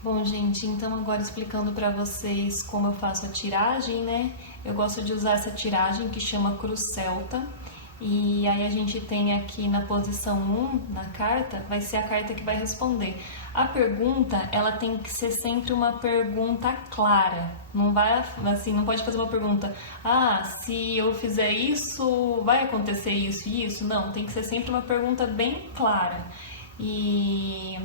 Bom, gente, então agora explicando para vocês como eu faço a tiragem, né? Eu gosto de usar essa tiragem que chama Cruz Celta. E aí a gente tem aqui na posição 1, na carta, vai ser a carta que vai responder. A pergunta, ela tem que ser sempre uma pergunta clara. Não vai assim, não pode fazer uma pergunta: "Ah, se eu fizer isso, vai acontecer isso e isso?" Não, tem que ser sempre uma pergunta bem clara. E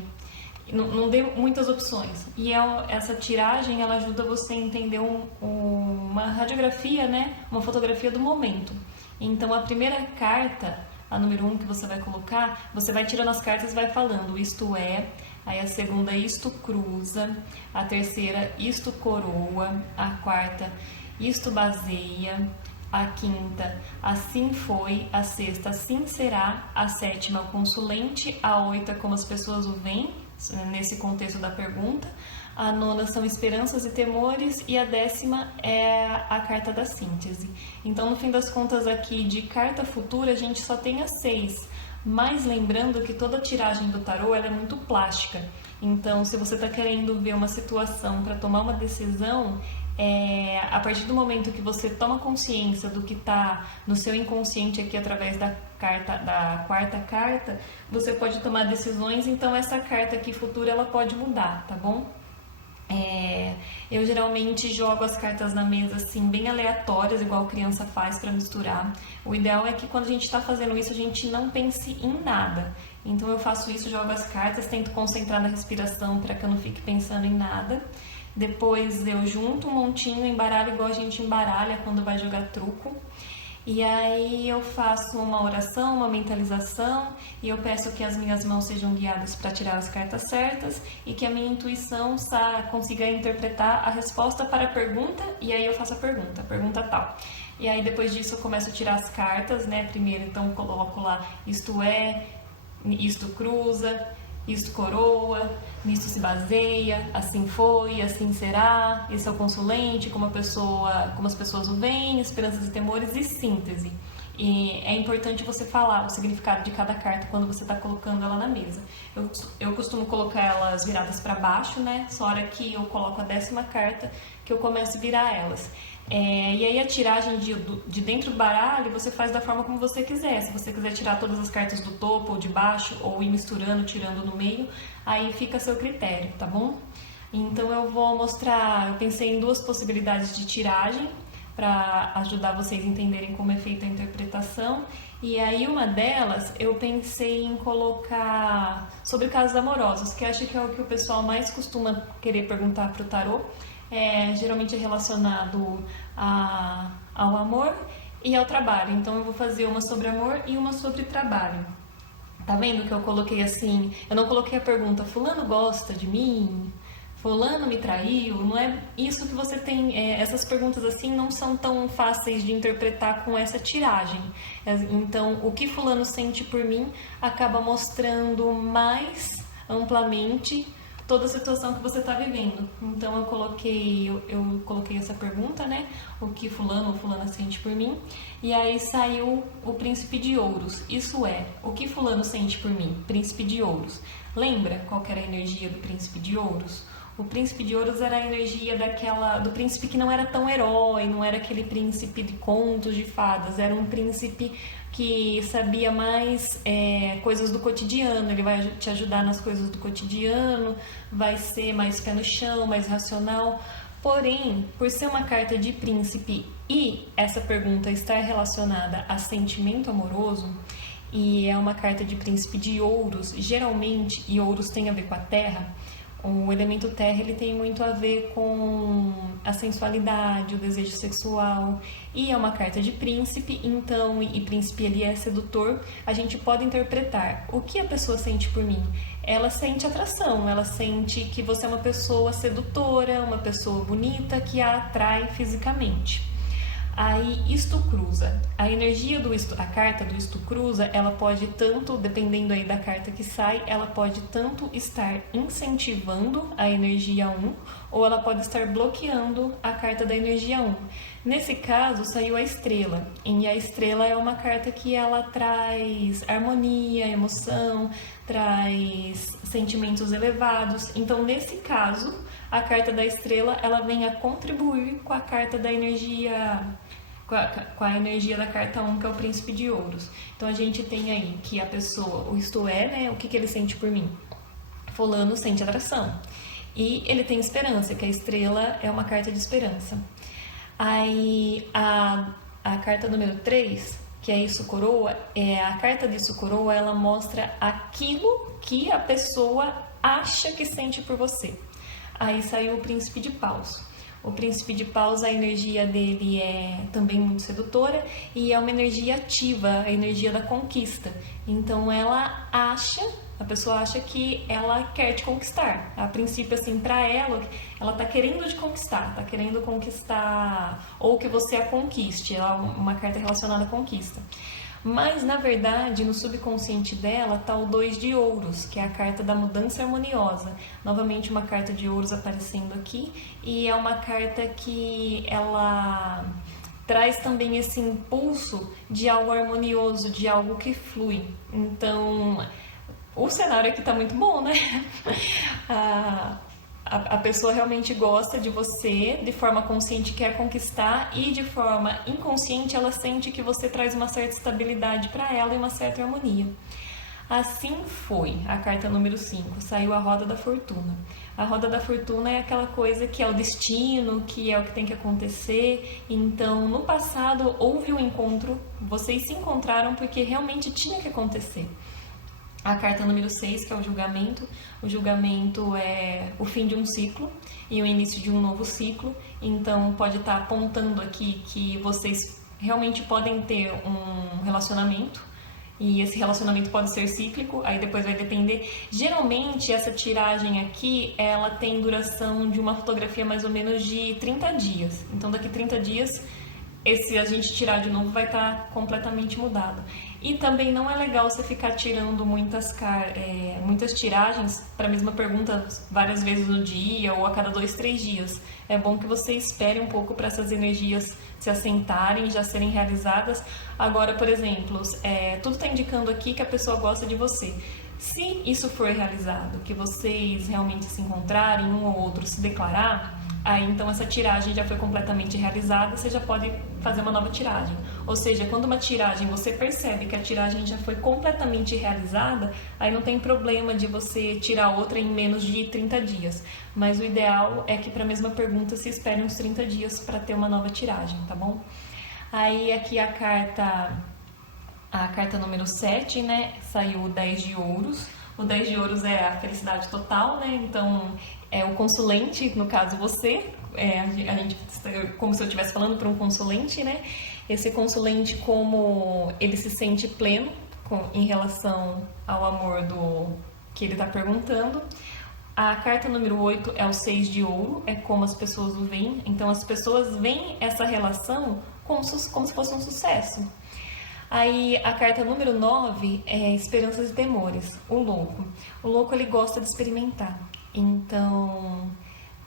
não dê muitas opções. E essa tiragem ela ajuda você a entender uma radiografia, né? Uma fotografia do momento. Então a primeira carta, a número 1 que você vai colocar, você vai tirando as cartas e vai falando isto é, aí a segunda isto cruza, a terceira isto coroa, a quarta isto baseia, a quinta assim foi, a sexta assim será, a sétima o consulente, a oita como as pessoas o veem, nesse contexto da pergunta, a nona são esperanças e temores e a décima é a carta da síntese. Então, no fim das contas, aqui de carta futura a gente só tem as 6, mas lembrando que toda a tiragem do tarô ela é muito plástica. Então, se você está querendo ver uma situação para tomar uma decisão, a partir do momento que você toma consciência do que está no seu inconsciente aqui através da quarta carta, você pode tomar decisões. Então essa carta aqui futura ela pode mudar, tá bom? Eu geralmente jogo as cartas na mesa assim bem aleatórias, igual criança faz para misturar. O ideal é que quando a gente está fazendo isso a gente não pense em nada. Então eu faço isso, jogo as cartas, tento concentrar na respiração para que eu não fique pensando em nada. Depois eu junto um montinho, embaralho igual a gente embaralha quando vai jogar truco. E aí eu faço uma oração, uma mentalização e eu peço que as minhas mãos sejam guiadas para tirar as cartas certas e que a minha intuição consiga interpretar a resposta para a pergunta, e aí eu faço a pergunta tal. E aí depois disso eu começo a tirar as cartas, né? Primeiro então eu coloco lá isto é, isto cruza, isto coroa, nisto se baseia, assim foi, assim será, esse é o consulente, como as pessoas o veem, esperanças e temores e síntese. E é importante você falar o significado de cada carta quando você está colocando ela na mesa. Eu costumo colocar elas viradas para baixo, né? Só a hora que eu coloco a 10ª carta que eu começo a virar elas. E aí a tiragem de dentro do baralho você faz da forma como você quiser. Se você quiser tirar todas as cartas do topo ou de baixo, ou ir misturando, tirando no meio, aí fica a seu critério, tá bom? Então eu vou mostrar, eu pensei em 2 possibilidades de tiragem para ajudar vocês a entenderem como é feita a interpretação. E aí uma delas eu pensei em colocar sobre casos amorosos, que acho que é o que o pessoal mais costuma querer perguntar para o tarô. Geralmente é relacionado ao amor e ao trabalho. Então eu vou fazer uma sobre amor e uma sobre trabalho. Tá vendo que eu coloquei assim? Eu não coloquei a pergunta: fulano gosta de mim? Fulano me traiu? Não é isso que você tem. Essas perguntas assim não são tão fáceis de interpretar com essa tiragem. Então, o que fulano sente por mim acaba mostrando mais amplamente toda a situação que você está vivendo. Então eu coloquei essa pergunta, né? O que fulano ou fulana sente por mim? E aí saiu o príncipe de ouros. Isso é, o que fulano sente por mim? Príncipe de ouros. Lembra qual que era a energia do príncipe de ouros? O príncipe de ouros era a energia do príncipe que não era tão herói, não era aquele príncipe de contos de fadas, era um príncipe que sabia mais coisas do cotidiano. Ele vai te ajudar nas coisas do cotidiano, vai ser mais pé no chão, mais racional. Porém, por ser uma carta de príncipe e essa pergunta estar relacionada a sentimento amoroso, e é uma carta de príncipe de ouros, geralmente, e ouros tem a ver com a terra, o elemento terra ele tem muito a ver com a sensualidade, o desejo sexual, e é uma carta de príncipe, então, e príncipe ele é sedutor, a gente pode interpretar o que a pessoa sente por mim. Ela sente atração, ela sente que você é uma pessoa sedutora, uma pessoa bonita, que a atrai fisicamente. Aí isto cruza. A energia do isto, a carta do isto cruza, ela pode tanto, dependendo aí da carta que sai, ela pode tanto estar incentivando a energia 1 ou ela pode estar bloqueando a carta da energia 1. Nesse caso, saiu a estrela. E a estrela é uma carta que ela traz harmonia, emoção, traz sentimentos elevados. Então, nesse caso, a carta da estrela, ela vem a contribuir com a carta da energia, com a energia da carta 1, que é o príncipe de ouros. Então, a gente tem aí que a pessoa, o isto é, né, o que ele sente por mim? Fulano sente atração. E ele tem esperança, que a estrela é uma carta de esperança. Aí, a carta número 3, que é isso coroa, a carta de isso coroa, ela mostra aquilo que a pessoa acha que sente por você. Aí saiu o príncipe de paus. O príncipe de paus, a energia dele é também muito sedutora e é uma energia ativa, a energia da conquista. Então a pessoa acha que ela quer te conquistar. A princípio, assim, pra ela tá querendo te conquistar, tá querendo conquistar, ou que você a conquiste, ela é uma carta relacionada à conquista. Mas, na verdade, no subconsciente dela tá o 2 de ouros, que é a carta da mudança harmoniosa. Novamente, uma carta de ouros aparecendo aqui. E é uma carta que ela traz também esse impulso de algo harmonioso, de algo que flui. Então, o cenário aqui tá muito bom, né? A pessoa realmente gosta de você, de forma consciente quer conquistar e de forma inconsciente ela sente que você traz uma certa estabilidade para ela e uma certa harmonia. Assim foi a carta número 5, saiu a roda da fortuna. A roda da fortuna é aquela coisa que é o destino, que é o que tem que acontecer. Então, no passado houve um encontro, vocês se encontraram porque realmente tinha que acontecer. A carta número 6, que é o julgamento. O julgamento é o fim de um ciclo e o início de um novo ciclo. Então, pode estar apontando aqui que vocês realmente podem ter um relacionamento e esse relacionamento pode ser cíclico, aí depois vai depender. Geralmente, essa tiragem aqui, ela tem duração de uma fotografia mais ou menos de 30 dias. Então, daqui 30 dias, se a gente tirar de novo, vai estar completamente mudado. E também não é legal você ficar tirando muitas tiragens para a mesma pergunta várias vezes no dia ou a cada 2, 3 dias. É bom que você espere um pouco para essas energias se assentarem, já serem realizadas. Agora, por exemplo, tudo está indicando aqui que a pessoa gosta de você. Se isso for realizado, que vocês realmente se encontrarem, um ou outro se declarar, aí então essa tiragem já foi completamente realizada, você já pode fazer uma nova tiragem. Ou seja, quando uma tiragem você percebe que a tiragem já foi completamente realizada, aí não tem problema de você tirar outra em menos de 30 dias. Mas o ideal é que para a mesma pergunta se espere uns 30 dias para ter uma nova tiragem, tá bom? Aí aqui a carta número 7, né? Saiu o 10 de ouros. O 10 de ouros é a felicidade total, né? Então, é o consulente, no caso você, a gente, como se eu estivesse falando para um consulente, né? Esse consulente, como ele se sente pleno em relação ao amor que ele está perguntando. A carta número 8 é o 6 de ouro, é como as pessoas o veem. Então, as pessoas veem essa relação como se fosse um sucesso. Aí a carta número 9 é esperanças e temores, o louco. O louco, ele gosta de experimentar. Então,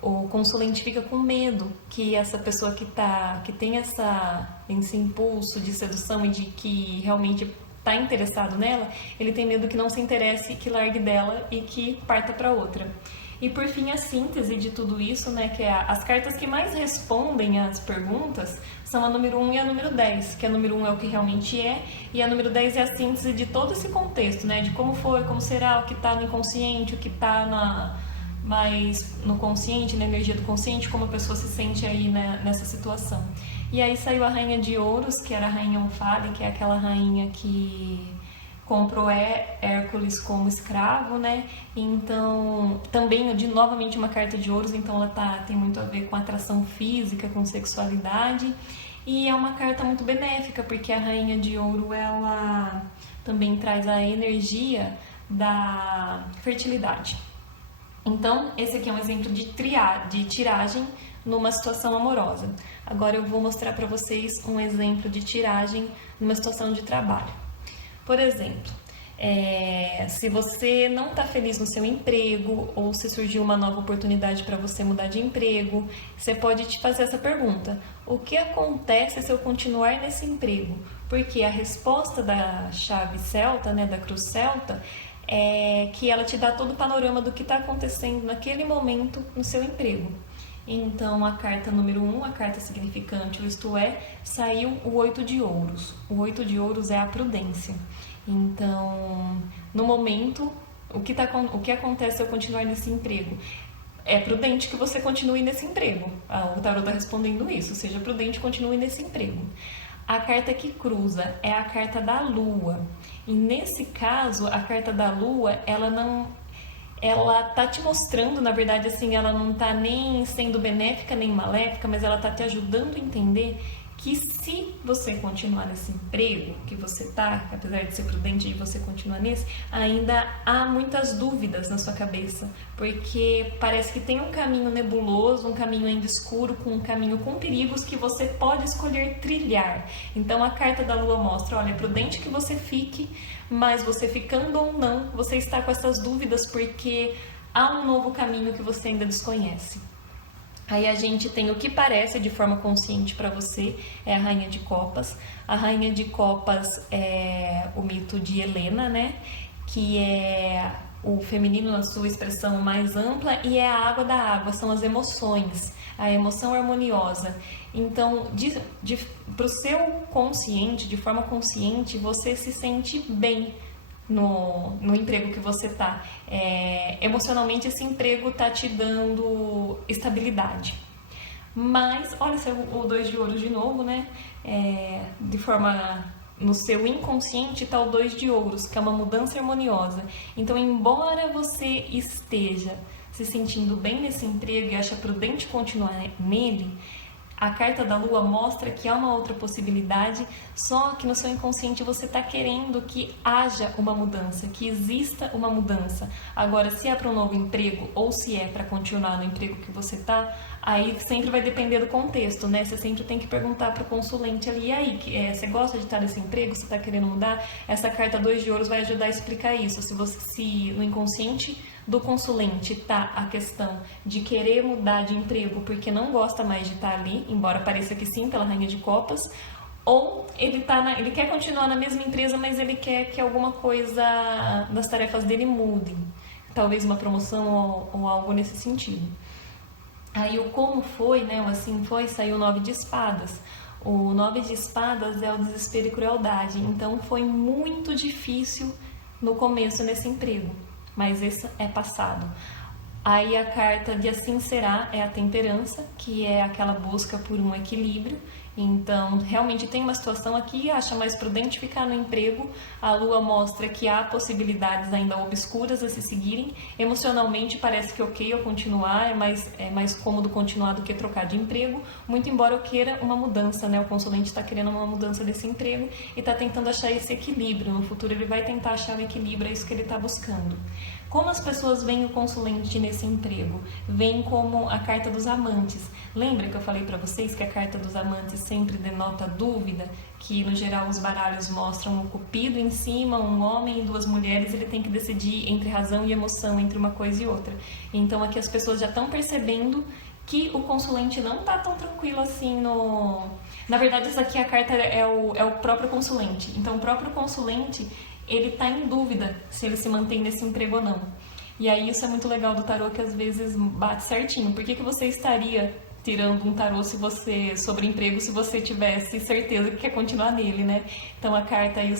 o consulente fica com medo que essa pessoa que tem esse impulso de sedução e de que realmente está interessado nela, ele tem medo que não se interesse, que largue dela e que parta para outra. E por fim, a síntese de tudo isso, né, que é as cartas que mais respondem às perguntas são a número 1 e a número 10, que a número 1 é o que realmente é, e a número 10 é a síntese de todo esse contexto, né, de como foi, como será, o que está no inconsciente, o que está mais no consciente, na energia do consciente, como a pessoa se sente aí, né, nessa situação. E aí saiu a Rainha de Ouros, que era a Rainha Omphale, que é aquela rainha que comprou Hércules como escravo, né? Então, também, novamente, uma carta de ouros, então ela tem muito a ver com atração física, com sexualidade. E é uma carta muito benéfica, porque a Rainha de Ouro, ela também traz a energia da fertilidade. Então, esse aqui é um exemplo de tiragem numa situação amorosa. Agora eu vou mostrar para vocês um exemplo de tiragem numa situação de trabalho. Por exemplo, se você não está feliz no seu emprego ou se surgiu uma nova oportunidade para você mudar de emprego, você pode te fazer essa pergunta: o que acontece se eu continuar nesse emprego? Porque a resposta da chave celta, né, da cruz celta, é que ela te dá todo o panorama do que está acontecendo naquele momento no seu emprego. Então, a carta número 1, a carta significante, ou isto é, saiu o 8 de ouros. O 8 de ouros é a prudência. Então, no momento, o que acontece se eu continuar nesse emprego? É prudente que você continue nesse emprego. O tarot está respondendo isso, seja prudente, continue nesse emprego. A carta que cruza é a carta da lua. E nesse caso, a carta da lua, ela tá te mostrando, na verdade, assim, ela não tá nem sendo benéfica nem maléfica, mas ela tá te ajudando a entender que se você continuar nesse emprego que você tá, apesar de ser prudente de você continuar nesse, ainda há muitas dúvidas na sua cabeça, porque parece que tem um caminho nebuloso, um caminho ainda escuro, um caminho com perigos que você pode escolher trilhar. Então a carta da lua mostra, olha, é prudente que você fique, mas você ficando ou não, você está com essas dúvidas porque há um novo caminho que você ainda desconhece. Aí a gente tem o que parece de forma consciente para você, é a Rainha de Copas. A Rainha de Copas é o mito de Helena, né? Que é o feminino na sua expressão mais ampla e é a água da água, são as emoções, a emoção harmoniosa. Então, para o seu consciente, de forma consciente, você se sente bem no emprego que você tá. Emocionalmente, esse emprego tá te dando estabilidade. Mas, olha, o 2 de ouros de novo, né? De forma, no seu inconsciente tá o 2 de ouros, que é uma mudança harmoniosa. Então, embora você esteja se sentindo bem nesse emprego e acha prudente continuar nele, a carta da lua mostra que há uma outra possibilidade, só que no seu inconsciente você está querendo que haja uma mudança, que exista uma mudança. Agora, se é para um novo emprego ou se é para continuar no emprego que você está, aí sempre vai depender do contexto, né? Você sempre tem que perguntar para o consulente ali, e aí, você gosta de estar nesse emprego, você está querendo mudar? Essa carta 2 de ouros vai ajudar a explicar isso. Se no inconsciente do consulente tá a questão de querer mudar de emprego porque não gosta mais de estar ali, embora pareça que sim, pela Rainha de Copas, ou ele quer continuar na mesma empresa, mas ele quer que alguma coisa das tarefas dele mude, talvez uma promoção ou algo nesse sentido. Aí o como foi, né, o assim foi, saiu o 9 de espadas. O 9 de espadas é o desespero e crueldade, então foi muito difícil no começo nesse emprego, mas isso é passado. Aí a carta de assim será é a temperança, que é aquela busca por um equilíbrio. Então, realmente tem uma situação aqui, acha mais prudente ficar no emprego. A lua mostra que há possibilidades ainda obscuras a se seguirem. Emocionalmente parece que ok eu continuar, é mais cômodo continuar do que trocar de emprego, muito embora eu queira uma mudança, né? O consulente está querendo uma mudança desse emprego e está tentando achar esse equilíbrio. No futuro ele vai tentar achar o equilíbrio, é isso que ele está buscando. Como as pessoas veem o consulente nesse emprego? Veem como a carta dos amantes. Lembra que eu falei para vocês que a carta dos amantes sempre denota dúvida? Que no geral os baralhos mostram o cupido em cima, um homem e duas mulheres, ele tem que decidir entre razão e emoção, entre uma coisa e outra. Então aqui as pessoas já estão percebendo que o consulente não está tão tranquilo assim no... Na verdade, essa aqui a carta é o próprio consulente. Então o próprio consulente, ele está em dúvida se ele se mantém nesse emprego ou não. E aí isso é muito legal do tarô, que às vezes bate certinho. Por que você estaria tirando um tarô sobre emprego se você tivesse certeza que quer continuar nele, né? Então a carta aí,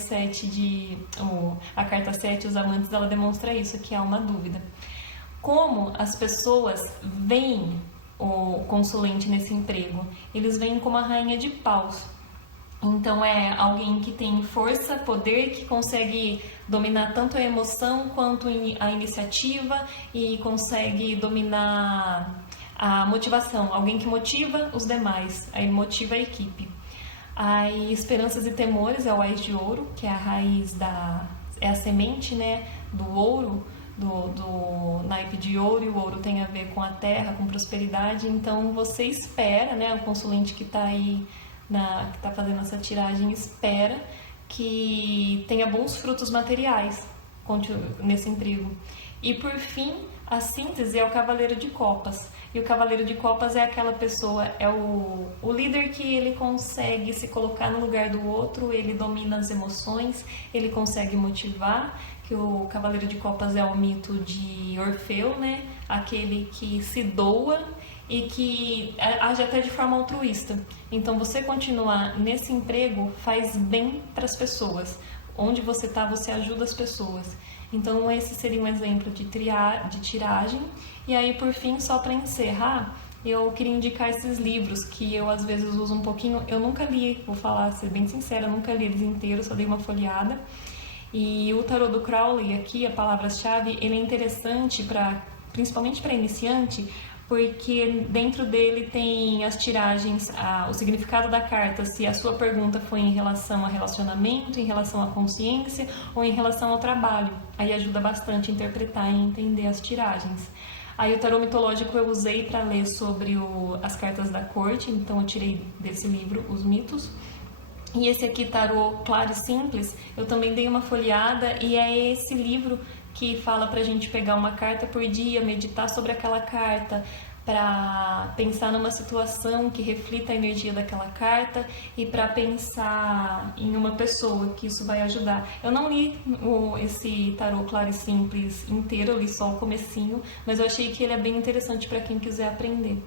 a carta 7, os amantes, ela demonstra isso, que há uma dúvida. Como as pessoas veem o consulente nesse emprego? Eles veem como a rainha de paus. Então é alguém que tem força, poder, que consegue dominar tanto a emoção quanto a iniciativa e consegue dominar a motivação. Alguém que motiva os demais, aí motiva a equipe. Aí esperanças e temores é o Ás de Ouro, que é a raiz é a semente, né, do ouro, do naipe de ouro, e o ouro tem a ver com a terra, com prosperidade. Então você espera, né, o consulente que está aí, que está fazendo essa tiragem, espera que tenha bons frutos materiais nesse emprego. E por fim, a síntese é o cavaleiro de copas. E o cavaleiro de copas é aquela pessoa, é o líder que ele consegue se colocar no lugar do outro, ele domina as emoções, ele consegue motivar, que o cavaleiro de copas é o mito de Orfeu, né? Aquele que se doa e que age até de forma altruísta. Então você continuar nesse emprego faz bem para as pessoas. Onde você está, você ajuda as pessoas. Então esse seria um exemplo de tiragem. E aí, por fim, só para encerrar, eu queria indicar esses livros que eu às vezes uso um pouquinho. Eu nunca li, vou falar, ser bem sincera, eu nunca li eles inteiros, só dei uma folheada. E o tarô do Crowley aqui, a palavra-chave, ele é interessante principalmente para iniciante, porque dentro dele tem as tiragens, o significado da carta, se a sua pergunta foi em relação a relacionamento, em relação à consciência ou em relação ao trabalho. Aí ajuda bastante a interpretar e entender as tiragens. Aí o tarô mitológico eu usei para ler sobre as cartas da corte, então eu tirei desse livro os mitos. E esse aqui, Tarô Claro e Simples, eu também dei uma folheada, e é esse livro que fala pra gente pegar uma carta por dia, meditar sobre aquela carta, para pensar numa situação que reflita a energia daquela carta e para pensar em uma pessoa, que isso vai ajudar. Eu não li esse Tarô Claro e Simples inteiro, eu li só o comecinho, mas eu achei que ele é bem interessante para quem quiser aprender.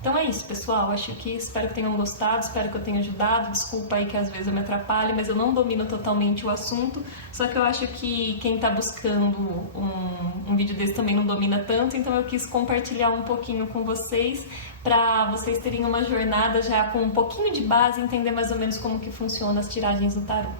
Então é isso, pessoal. Espero que tenham gostado, espero que eu tenha ajudado. Desculpa aí que às vezes eu me atrapalhe, mas eu não domino totalmente o assunto. Só que eu acho que quem está buscando um vídeo desse também não domina tanto, então eu quis compartilhar um pouquinho com vocês, para vocês terem uma jornada já com um pouquinho de base, entender mais ou menos como que funcionam as tiragens do tarô.